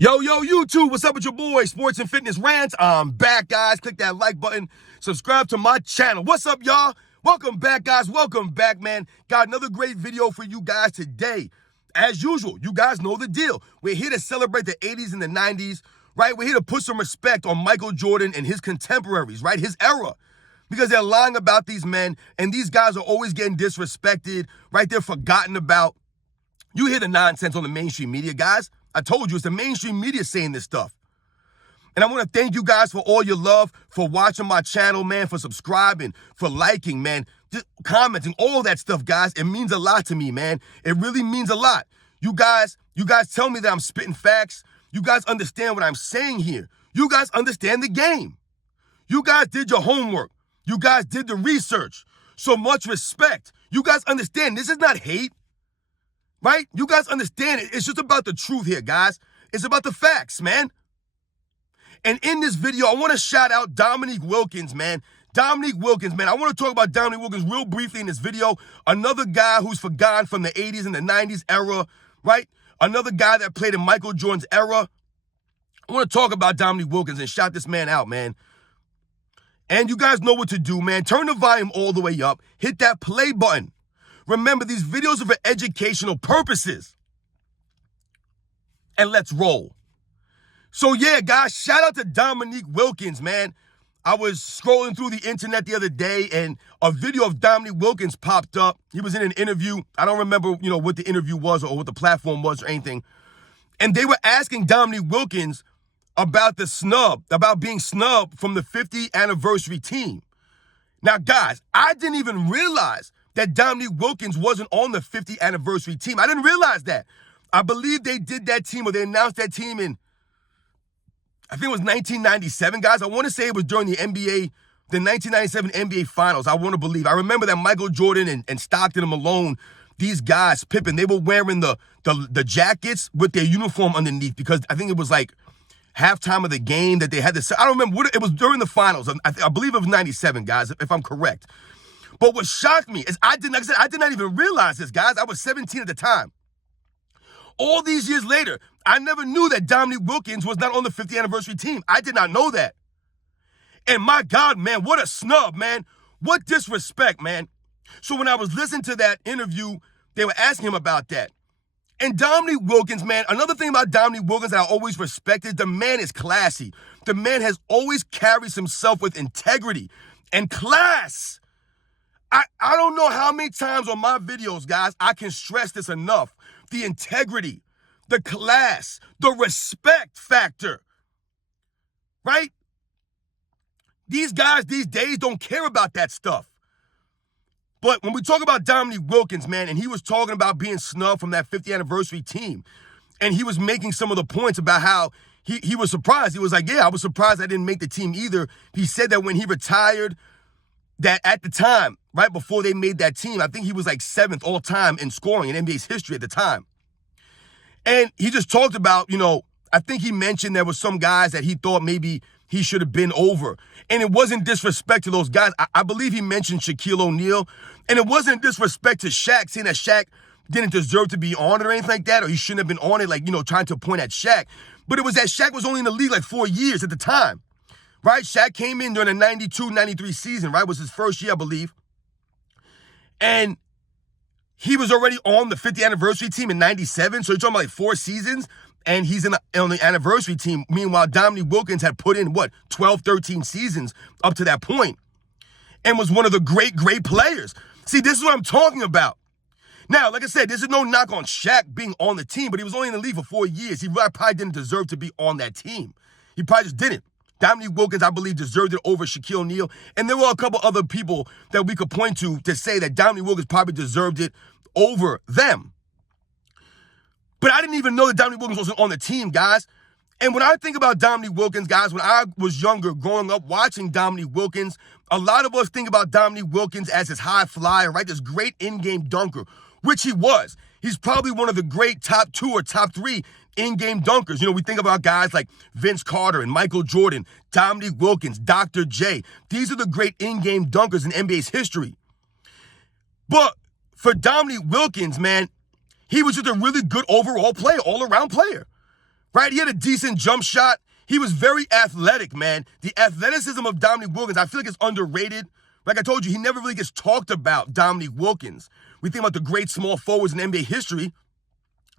Yo, YouTube, what's up with your boy, Sports and Fitness Rants? I'm back, guys. Click that like button. Subscribe to my channel. What's up, y'all? Welcome back, guys. Welcome back, man. Got another great video for you guys today. As usual, you guys know the deal. We're here to celebrate the 80s and the 90s, right? We're here to put some respect on Michael Jordan and his contemporaries, right? His era. Because they're lying about these men, and these guys are always getting disrespected, right? They're forgotten about. You hear the nonsense on the mainstream media, guys. I told you, it's the mainstream media saying this stuff. And I want to thank you guys for all your love, for watching my channel, man, for subscribing, for liking, man, just commenting, all that stuff, guys. It means a lot to me, man. It really means a lot. You guys tell me that I'm spitting facts. You guys understand what I'm saying here. You guys understand the game. You guys did your homework. You guys did the research. So much respect. You guys understand this is not hate. Right? You guys understand it. It's just about the truth here, guys. It's about the facts, man. And in this video, I want to shout out Dominique Wilkins, man. Dominique Wilkins, man. I want to talk about Dominique Wilkins real briefly in this video. Another guy who's forgotten from the 80s and the 90s era, right? Another guy that played in Michael Jordan's era. I want to talk about Dominique Wilkins and shout this man out, man. And you guys know what to do, man. Turn the volume all the way up. Hit that play button. Remember, these videos are for educational purposes. And let's roll. So yeah, guys, shout out to Dominique Wilkins, man. I was scrolling through the internet the other day and a video of Dominique Wilkins popped up. He was in an interview. I don't remember, what the interview was or what the platform was or anything. And they were asking Dominique Wilkins about the snub, about being snubbed from the 50th anniversary team. Now, guys, I didn't even realize that Dominique Wilkins wasn't on the 50th anniversary team. I didn't realize that. I believe they did that team, or they announced that team in, I think it was 1997, guys. I want to say it was during the 1997 NBA Finals. I want to believe. I remember that Michael Jordan and Stockton and Malone, these guys, Pippen, they were wearing the jackets with their uniform underneath because I think it was like halftime of the game that they had this. I don't remember what it was during the finals. I believe it was 97, guys, if I'm correct. But what shocked me is I did not even realize this, guys. I was 17 at the time. All these years later, I never knew that Dominique Wilkins was not on the 50th anniversary team. I did not know that. And my God, man, what a snub, man. What disrespect, man. So when I was listening to that interview, they were asking him about that. And Dominique Wilkins, man, another thing about Dominique Wilkins that I always respected, the man is classy. The man has always carries himself with integrity and class. I don't know how many times on my videos, guys, I can stress this enough. The integrity, the class, the respect factor, right? These guys these days don't care about that stuff. But when we talk about Dominique Wilkins, man, and he was talking about being snubbed from that 50th anniversary team, and he was making some of the points about how he was surprised. He was like, yeah, I was surprised I didn't make the team either. He said that when he retired, that at the time, right before they made that team, I think he was like 7th all time in scoring in NBA's history at the time. And he just talked about, I think he mentioned there was some guys that he thought maybe he should have been over. And it wasn't disrespect to those guys. I believe he mentioned Shaquille O'Neal. And it wasn't disrespect to Shaq, saying that Shaq didn't deserve to be on it or anything like that, or he shouldn't have been on it, like, trying to point at Shaq. But it was that Shaq was only in the league like 4 years at the time. Right? Shaq came in during the 92-93 season, right? It was his first year, I believe. And he was already on the 50th anniversary team in 97. So you're talking about like 4 seasons, and he's on the anniversary team. Meanwhile, Dominique Wilkins had put in, 12, 13 seasons up to that point and was one of the great players. See, this is what I'm talking about. Now, like I said, this is no knock on Shaq being on the team, but he was only in the league for 4 years. He probably didn't deserve to be on that team. He probably just didn't. Dominique Wilkins, I believe, deserved it over Shaquille O'Neal. And there were a couple other people that we could point to say that Dominique Wilkins probably deserved it over them. But I didn't even know that Dominique Wilkins wasn't on the team, guys. And when I think about Dominique Wilkins, guys, when I was younger, growing up, watching Dominique Wilkins, a lot of us think about Dominique Wilkins as this high flyer, right? This great in-game dunker, which he was. He's probably one of the great top 2 or top 3 in-game dunkers. We think about guys like Vince Carter and Michael Jordan, Dominique Wilkins, Dr. J. These are the great in-game dunkers in NBA's history. But for Dominique Wilkins, man, he was just a really good overall player, all-around player. right? He had a decent jump shot. He was very athletic, man. The athleticism of Dominique Wilkins, I feel like it's underrated. Like I told you, he never really gets talked about, Dominique Wilkins. We think about the great small forwards in NBA history.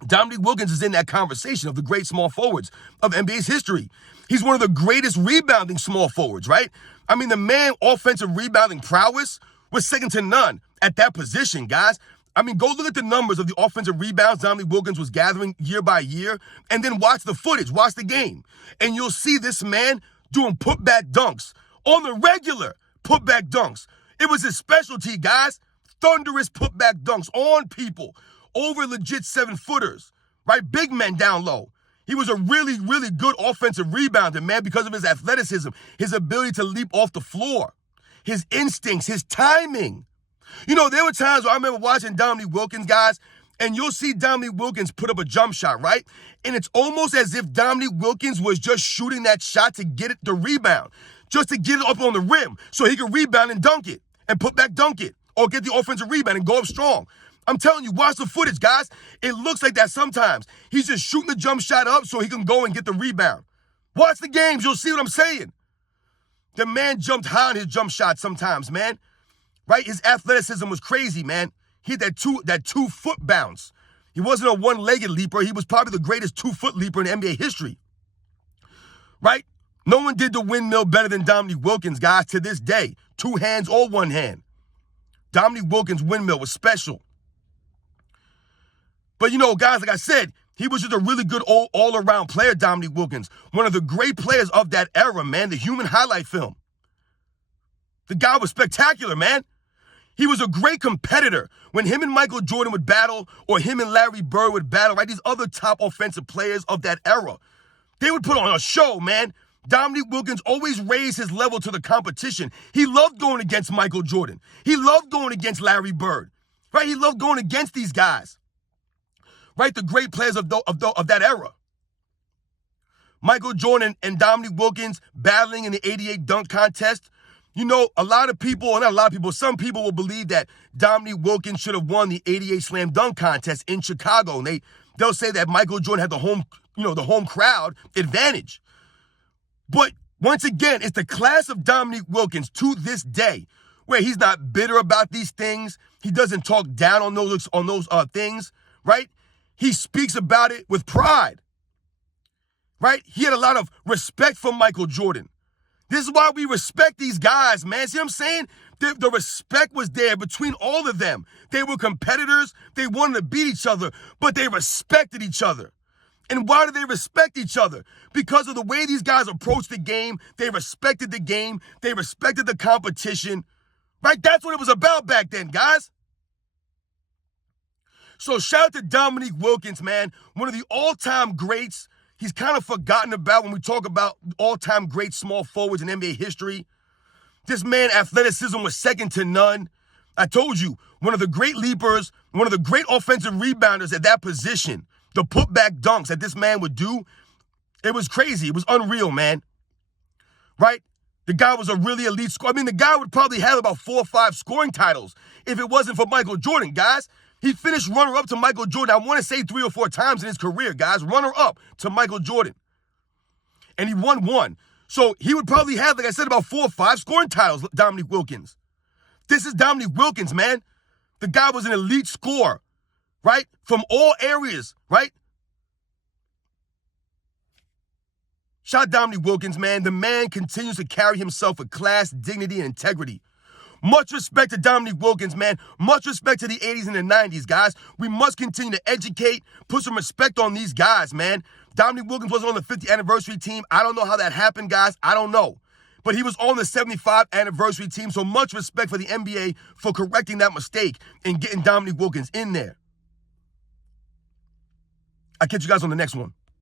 Dominique Wilkins is in that conversation of the great small forwards of NBA's history. He's one of the greatest rebounding small forwards, right? I mean, the man offensive rebounding prowess was second to none at that position, guys. I mean, go look at the numbers of the offensive rebounds Dominique Wilkins was gathering year by year, and then watch the footage, watch the game. And you'll see this man doing putback dunks on the regular putback dunks. It was his specialty, guys. Thunderous putback dunks on people, over legit 7-footers, right? Big men down low. He was a really, really good offensive rebounder, man, because of his athleticism, his ability to leap off the floor, his instincts, his timing. You know, there were times where I remember watching Dominique Wilkins, guys, and you'll see Dominique Wilkins put up a jump shot, right? And it's almost as if Dominique Wilkins was just shooting that shot to get it the rebound, just to get it up on the rim so he could rebound and dunk it and put back dunk it or get the offensive rebound and go up strong. I'm telling you, watch the footage, guys. It looks like that sometimes. He's just shooting the jump shot up so he can go and get the rebound. Watch the games. You'll see what I'm saying. The man jumped high on his jump shot sometimes, man. Right? His athleticism was crazy, man. He had that 2-foot bounce. He wasn't a one-legged leaper. He was probably the greatest 2-foot leaper in NBA history. Right? No one did the windmill better than Dominique Wilkins, guys, to this day. 2 hands or 1 hand. Dominique Wilkins' windmill was special. But, you know, guys, like I said, he was just a really good all-around player, Dominique Wilkins. One of the great players of that era, man, the human highlight film. The guy was spectacular, man. He was a great competitor. When him and Michael Jordan would battle or him and Larry Bird would battle, right, these other top offensive players of that era, they would put on a show, man. Dominique Wilkins always raised his level to the competition. He loved going against Michael Jordan. He loved going against Larry Bird, right? He loved going against these guys. Right, the great players of that era. Michael Jordan and Dominique Wilkins battling in the '88 dunk contest. You know, a lot of people, or not a lot of people, some people will believe that Dominique Wilkins should have won the '88 slam dunk contest in Chicago. And they'll say that Michael Jordan had the home crowd advantage. But once again, it's the class of Dominique Wilkins to this day where he's not bitter about these things. He doesn't talk down on those things, right? He speaks about it with pride, right? He had a lot of respect for Michael Jordan. This is why we respect these guys, man. See what I'm saying? The respect was there between all of them. They were competitors. They wanted to beat each other, but they respected each other. And why do they respect each other? Because of the way these guys approached the game. They respected the game. They respected the competition, right? That's what it was about back then, guys. So shout out to Dominique Wilkins, man. One of the all-time greats. He's kind of forgotten about when we talk about all-time great small forwards in NBA history. This man, athleticism was second to none. I told you, one of the great leapers, one of the great offensive rebounders at that position. The putback dunks that this man would do, it was crazy. It was unreal, man. Right? The guy was a really elite scorer. I mean, the guy would probably have about 4 or 5 scoring titles if it wasn't for Michael Jordan, guys. He finished runner-up to Michael Jordan, I want to say 3 or 4 times in his career, guys. Runner-up to Michael Jordan. And he won 1. So he would probably have, like I said, about 4 or 5 scoring titles, Dominique Wilkins. This is Dominique Wilkins, man. The guy was an elite scorer, right? From all areas, right? Shout out Dominique Wilkins, man. The man continues to carry himself with class, dignity, and integrity. Much respect to Dominique Wilkins, man. Much respect to the 80s and the 90s, guys. We must continue to educate, put some respect on these guys, man. Dominique Wilkins wasn't on the 50th anniversary team. I don't know how that happened, guys. I don't know. But he was on the 75th anniversary team, so much respect for the NBA for correcting that mistake and getting Dominique Wilkins in there. I'll catch you guys on the next one.